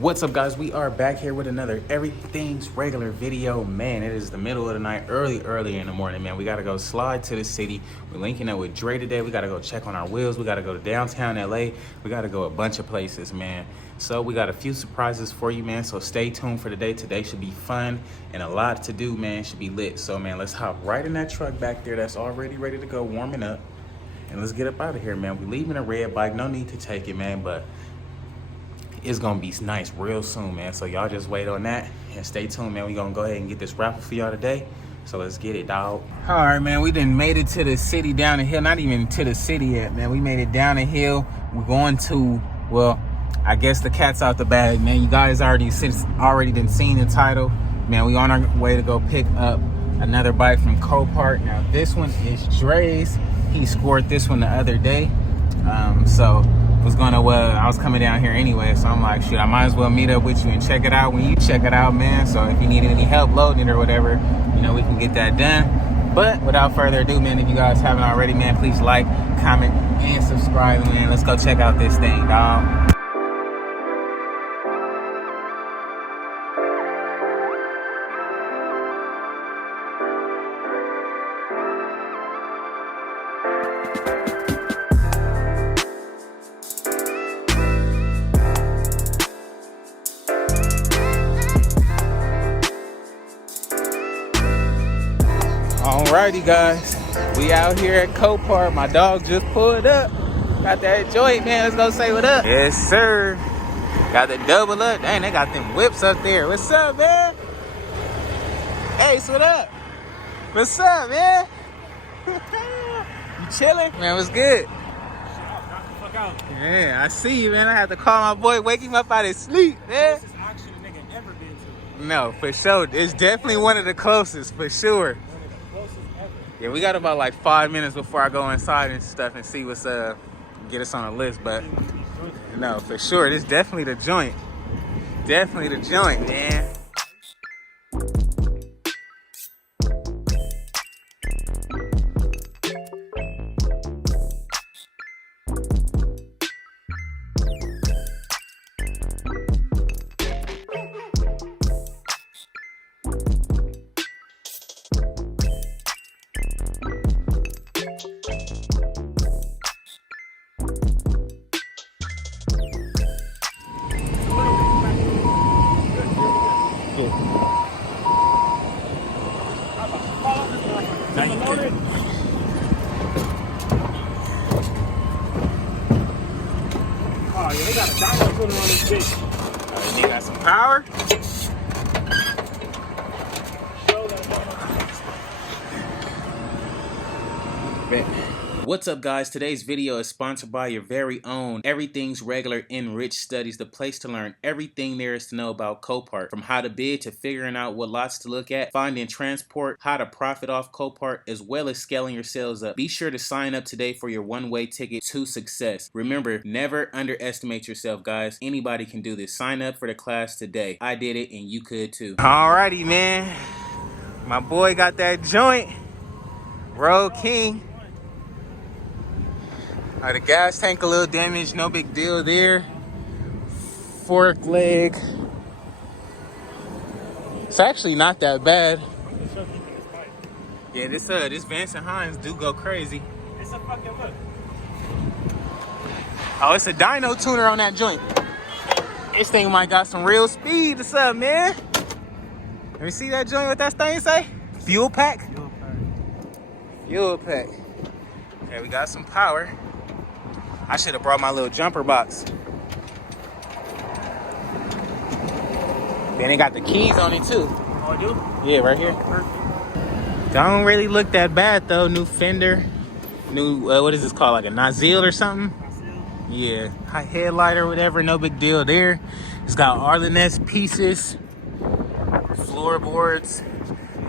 What's up, guys? We are back here with another everything's regular video. Man, it is the middle of the night, early in the morning, man. We gotta go slide to the city. We're linking up with Dre today. We gotta go check on our wheels. We gotta go to downtown LA. We gotta go a bunch of places, man. So we got a few surprises for you, man. So stay tuned for today. Today should be fun and a lot to do, man. Should be lit. So, man, let's hop right in that truck back there that's already ready to go, warming up. And let's get up out of here, man. We're leaving a red bike. No need to take it, man, but it's gonna be nice real soon, man. So y'all just wait on that and stay tuned, man. We gonna go ahead and get this raffle for y'all today. So let's get it, dog. All right, man, we done made it to the city down the hill. Not even to the city yet, man. We made it down the hill. We're going to, well, I guess the cat's out the bag, man. You guys already done seen the title. Man, we on our way to go pick up another bike from Copart. Now, this one is Dre's. He scored this one the other day. I was coming down here anyway, so I'm like, shoot, I might as well meet up with you and check it out when you check it out, man. So if you need any help loading it or whatever, you know, we can get that done. But without further ado, man, if you guys haven't already, man, please like, comment, and subscribe, man. Let's go check out this thing, dog. Alrighty, guys, we out here at Copart. My dog just pulled up. Got that joint, man. Let's go say what up. Yes, sir. Got the double up. Dang, they got them whips up there. What's up, man? Hey, what up? What's up, man? You chilling? Man, what's good? Knock the fuck out. Yeah, I see you, man. I had to call my boy, wake him up out of his sleep, man. Closest action a nigga ever been to. No, for sure. It's definitely one of the closest, for sure. Yeah, we got about like 5 minutes before I go inside and stuff and see what's get us on a list. But no, for sure, this definitely the joint. Definitely the joint, man. Oh, yeah, they got a diamond put on this bitch. They got some power. What's up, guys? Today's video is sponsored by your very own Everything's Regular Enrich Studies, the place to learn everything there is to know about Copart, from how to bid to figuring out what lots to look at, finding transport, how to profit off Copart, as well as scaling your sales up. Be sure to sign up today for your one-way ticket to success. Remember, never underestimate yourself, guys. Anybody can do this. Sign up for the class today. I did it and you could too. Alrighty, man. My boy got that joint. Road King. The gas tank a little damaged, no big deal there. Fork leg. It's actually not that bad. Yeah, this Vance and Hines do go crazy. It's a fucking look. Oh, it's a dyno tuner on that joint. This thing might got some real speed. What's up, man? Let me see that joint. What that thing say? Fuel pack? Fuel pack. Fuel pack. Okay, we got some power. I should have brought my little jumper box. Then they got the keys on it too. Oh, I do? Yeah, right here. Perfect. Don't really look that bad though. New fender. New, what is this called? Like a nozzle or something? Yeah. High headlight or whatever. No big deal there. It's got Arleness pieces. Floorboards.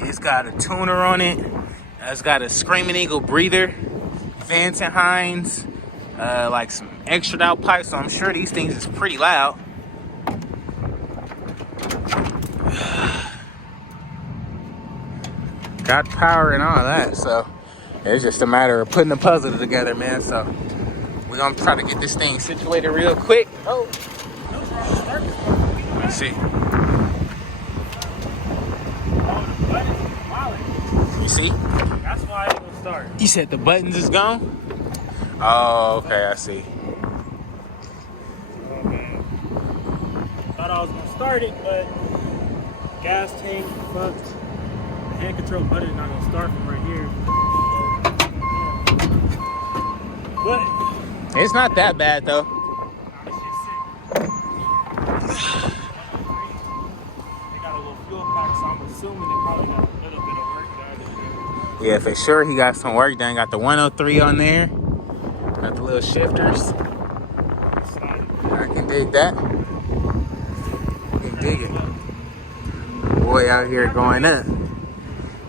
It's got a tuner on it. It's got a Screaming Eagle breather. Vance and Hines. Like some extra out pipes, so I'm sure these things is pretty loud. Got power and all that, so it's just a matter of putting the puzzle together, man. So we're gonna try to get this thing situated real quick. Oh, see. Oh, the buttons is smiling. You see? That's why it will start. You said the buttons is gone? Oh, okay, I see. Oh, man. Thought I was going to start it, but gas tank fucked. The hand control button not going to start from right here. But It's not that bad though. nah, this shit's sick. They got a little fuel pack, so I'm assuming they probably got a little bit of work done. Yeah, for sure he got some work done. Got the 103 on there. Got the little shifters. I can dig that. I can dig it. Boy out here going up.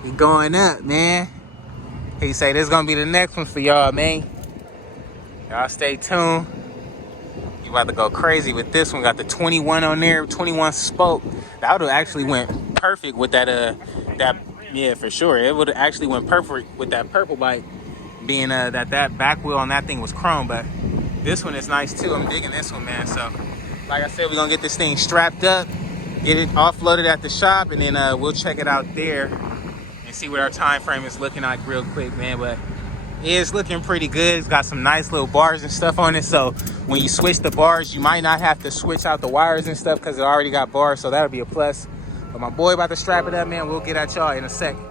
He going up, man. He say this gonna be the next one for y'all, man. Y'all stay tuned. You about to go crazy with this one. Got the 21 on there, 21 spoke. That would have actually went perfect with that yeah, for sure. It would have actually went perfect with that purple bike, being that back wheel on that thing was chrome. But this one is nice too. I'm digging this one, man. So like I said, we're gonna get this thing strapped up, get it offloaded at the shop, and then we'll check it out there and see what our time frame is looking like real quick, man. But it's looking pretty good. It's got some nice little bars and stuff on it, so when you switch the bars, you might not have to switch out the wires and stuff because it already got bars, so that'll be a plus. But my boy about to strap it up, man. We'll get at y'all in a second.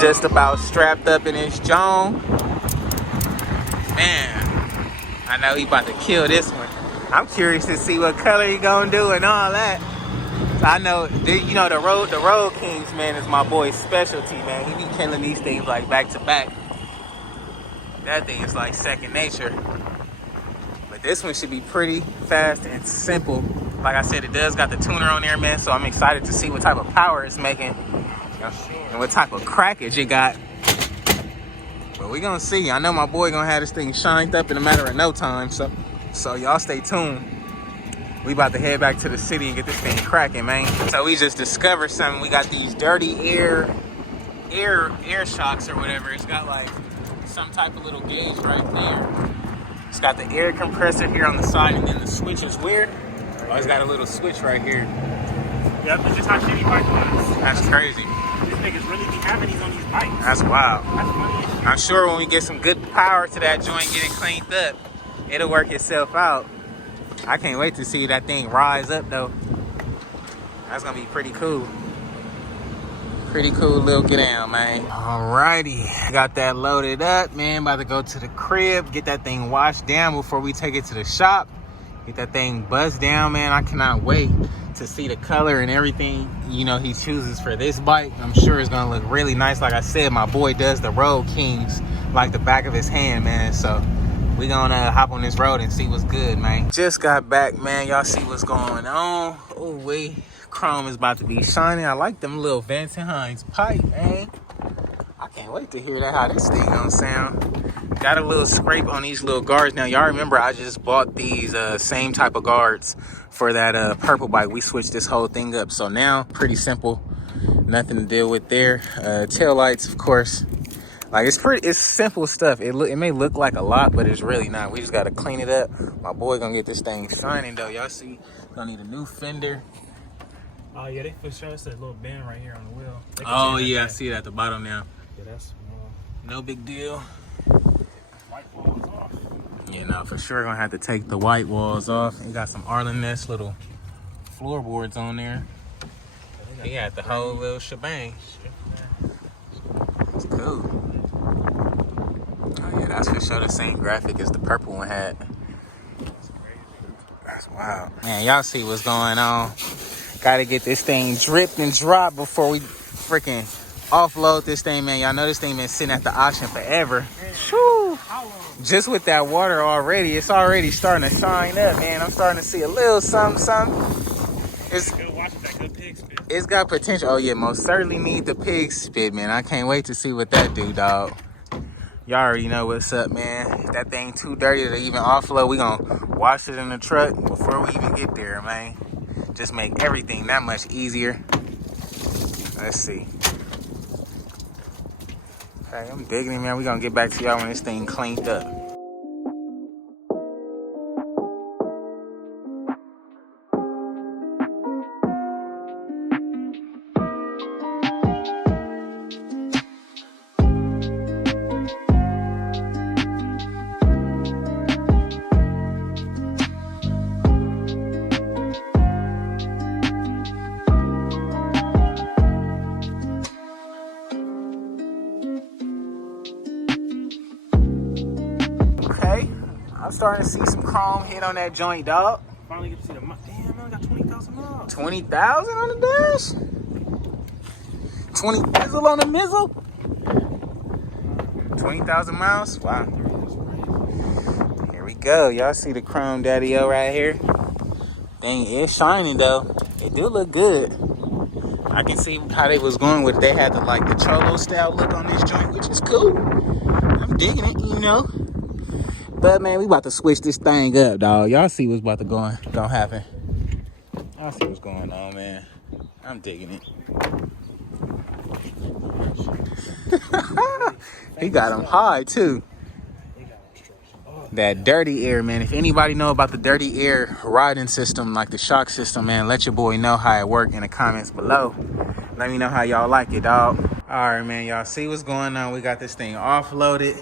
Just about strapped up in his John. Man, I know he about to kill this one. I'm curious to see what color he gonna do and all that. So I know, you know, the Road Kings, man, is my boy's specialty, man. He be killing these things like back to back. That thing is like second nature. But this one should be pretty fast and simple. Like I said, it does got the tuner on there, man. So I'm excited to see what type of power it's making. And what type of crackage it got. But we gonna see. I know my boy gonna have this thing shined up in a matter of no time. So y'all stay tuned. We about to head back to the city and get this thing cracking, man. So we just discovered something. We got these dirty air shocks or whatever. It's got like some type of little gauge right there. It's got the air compressor here on the side, and then the switch is weird. Oh, it's got a little switch right here. Yep, it's just how shitty bike was. That's crazy. These niggas really be having these on these bikes. That's wild. That's funny as shit. I'm sure when we get some good power to that joint, get it cleaned up, it'll work itself out. I can't wait to see that thing rise up though. That's gonna be pretty cool. Pretty cool little get down, man. Alrighty, got that loaded up, man. About to go to the crib, get that thing washed down before we take it to the shop. Get that thing buzzed down, man. I cannot wait to see the color and everything, you know, he chooses for this bike. I'm sure it's gonna look really nice. Like I said, my boy does the Road Kings like the back of his hand, man. So we gonna hop on this road and see what's good, man. Just got back, man. Y'all see what's going on. Oh wait, chrome is about to be shining. I like them little Vance and Hines pipe, man. I can't wait to hear that, how this thing gonna sound. Got a little scrape on these little guards. Now y'all remember I just bought these same type of guards for that purple bike. We switched this whole thing up, so now pretty simple, nothing to deal with there. Tail lights, of course, like it's simple stuff. It may look like a lot, but it's really not. We just got to clean it up. My boy gonna get this thing shining though. Y'all see, gonna need a new fender. Oh yeah, they for sure. It's that little band right here on the wheel. Oh yeah, I see it at the bottom now. Yeah, that's small. No big deal. White walls off. Yeah, no, for sure gonna have to take the white walls off. It got some Arlen Ness little floorboards on there. He got the whole little shebang. It's cool. Oh yeah, that's for sure the same graphic as the purple one had. That's wild. Man, y'all see what's going on. Gotta get this thing dripped and dropped before we freaking offload this thing, man. Y'all know this thing been sitting at the auction forever. Man, Whew. how long? Just with that water already, it's already starting to shine up, man. I'm starting to see a little something. Good watch that good pig spit. It's got potential. Oh yeah, most certainly need the pig spit, man. I can't wait to see what that do, dog. Y'all already know what's up, man. If that thing too dirty to even offload, we gonna wash it in the truck before we even get there, man. Just make everything that much easier. Let's see. Okay, I'm digging it, man. We gonna get back to y'all when this thing cleaned up. Okay, I'm starting to see some chrome hit on that joint, dog. Finally get to see the damn, I got 20,000 miles. 20,000 on the dash? 20 mizzle on the mizzle? 20,000 miles? Wow. Here we go. Y'all see the chrome daddy-o right here? Thing is shining though. It do look good. I can see how they was going with it. They had the the cholo style look on this joint, which is cool. I'm digging it, you know. But man, we about to switch this thing up, dog. Y'all see what's about to gonna happen. Y'all see what's going on, man. I'm digging it. He got them high too. That dirty air, man. If anybody know about the dirty air riding system, like the shock system, man, let your boy know how it work in the comments below. Let me know how y'all like it, dog. All right, man. Y'all see what's going on. We got this thing offloaded.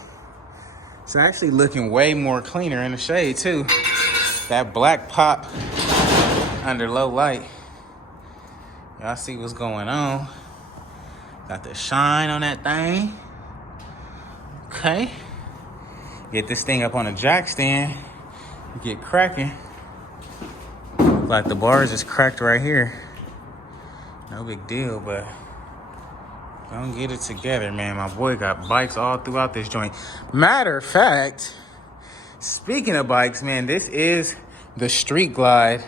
It's actually looking way more cleaner in the shade too. That black pop under low light. Y'all see what's going on. Got the shine on that thing. Okay. Get this thing up on a jack stand. Get cracking. Like the bars is cracked right here. No big deal, but don't get it together, man. My boy got bikes all throughout this joint. Matter of fact, speaking of bikes, man, this is the Street Glide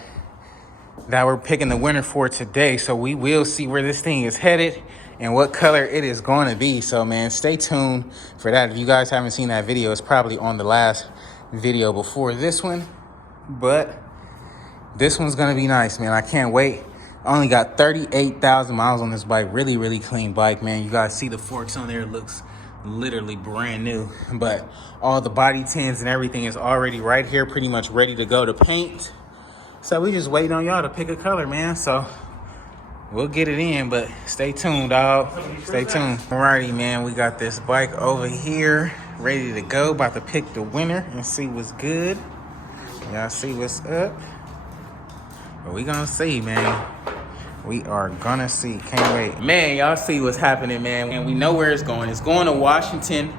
that we're picking the winner for today. So we will see where this thing is headed and what color it is going to be. So, man, stay tuned for that. If you guys haven't seen that video, it's probably on the last video before this one. But this one's going to be nice, man. I can't wait. I only got 38,000 miles on this bike. Really, really clean bike, man. You guys see the forks on there. It looks literally brand new. But all the body tins and everything is already right here, pretty much ready to go to paint. So we just waiting on y'all to pick a color, man. So we'll get it in, but stay tuned, dog. Stay tuned. Alrighty, man. We got this bike over here ready to go. About to pick the winner and see what's good. Y'all see what's up? But we gonna see, man. We are gonna see. Can't wait. Man, y'all see what's happening, man. And we know where it's going. It's going to Washington.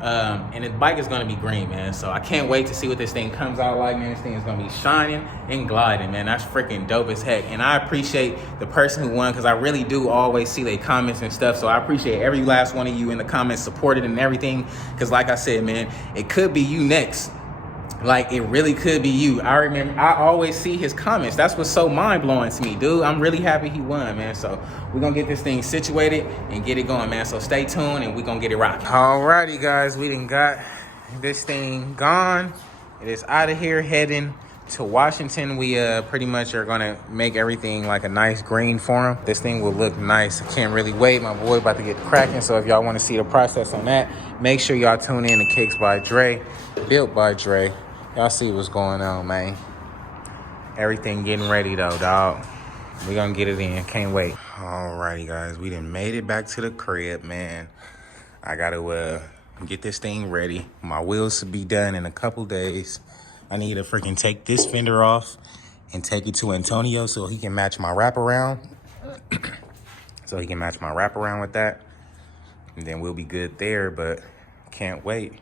And the bike is gonna be green, man. So I can't wait to see what this thing comes out like, man. This thing is gonna be shining and gliding, man. That's freaking dope as heck. And I appreciate the person who won, because I really do always see their comments and stuff. So I appreciate every last one of you in the comments supported and everything. Because like I said, man, it could be you next. Like, it really could be you. I remember, I always see his comments. That's what's so mind-blowing to me, dude. I'm really happy he won, man. So we're going to get this thing situated and get it going, man. So stay tuned and we're going to get it rocking. Alrighty, guys. We done got this thing gone. It is out of here, heading to Washington. We pretty much are going to make everything like a nice green for him. This thing will look nice. I can't really wait. My boy about to get cracking. So if y'all want to see the process on that, make sure y'all tune in to Kicks by Dre, built by Dre. Y'all see what's going on, man. Everything getting ready, though, dog. We gonna get it in. Can't wait. Alrighty, guys. We done made it back to the crib, man. I gotta get this thing ready. My wheels should be done in a couple days. I need to freaking take this fender off and take it to Antonio so he can match my wraparound. with that. And then we'll be good there, but can't wait.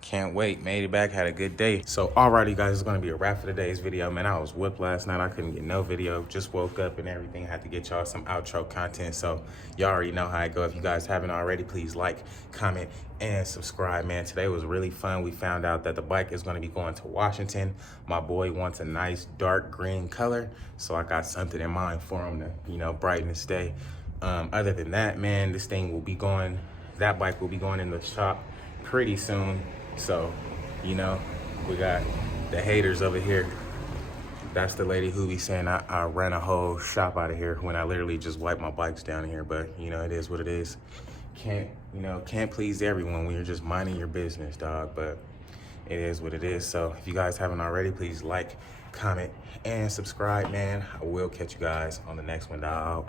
Can't wait. Made it back. Had a good day. So alrighty, guys, it's gonna be a wrap for today's video, man. I was whipped last night. I couldn't get no video. Just woke up and everything. Had to get y'all some outro content. So y'all already know how I go. If you guys haven't already, please like, comment, and subscribe, man. Today was really fun. We found out that the bike is gonna be going to Washington. My boy wants a nice dark green color, so I got something in mind for him to, you know, brighten his day. Other than that, man, this thing will be going. That bike will be going in the shop pretty soon. So, you know, we got the haters over here. That's the lady who be saying I ran a whole shop out of here when I literally just wiped my bikes down here. But, you know, it is what it is. Can't please everyone when you're just minding your business, dog. But it is what it is. So if you guys haven't already, please like, comment, and subscribe, man. I will catch you guys on the next one, dog.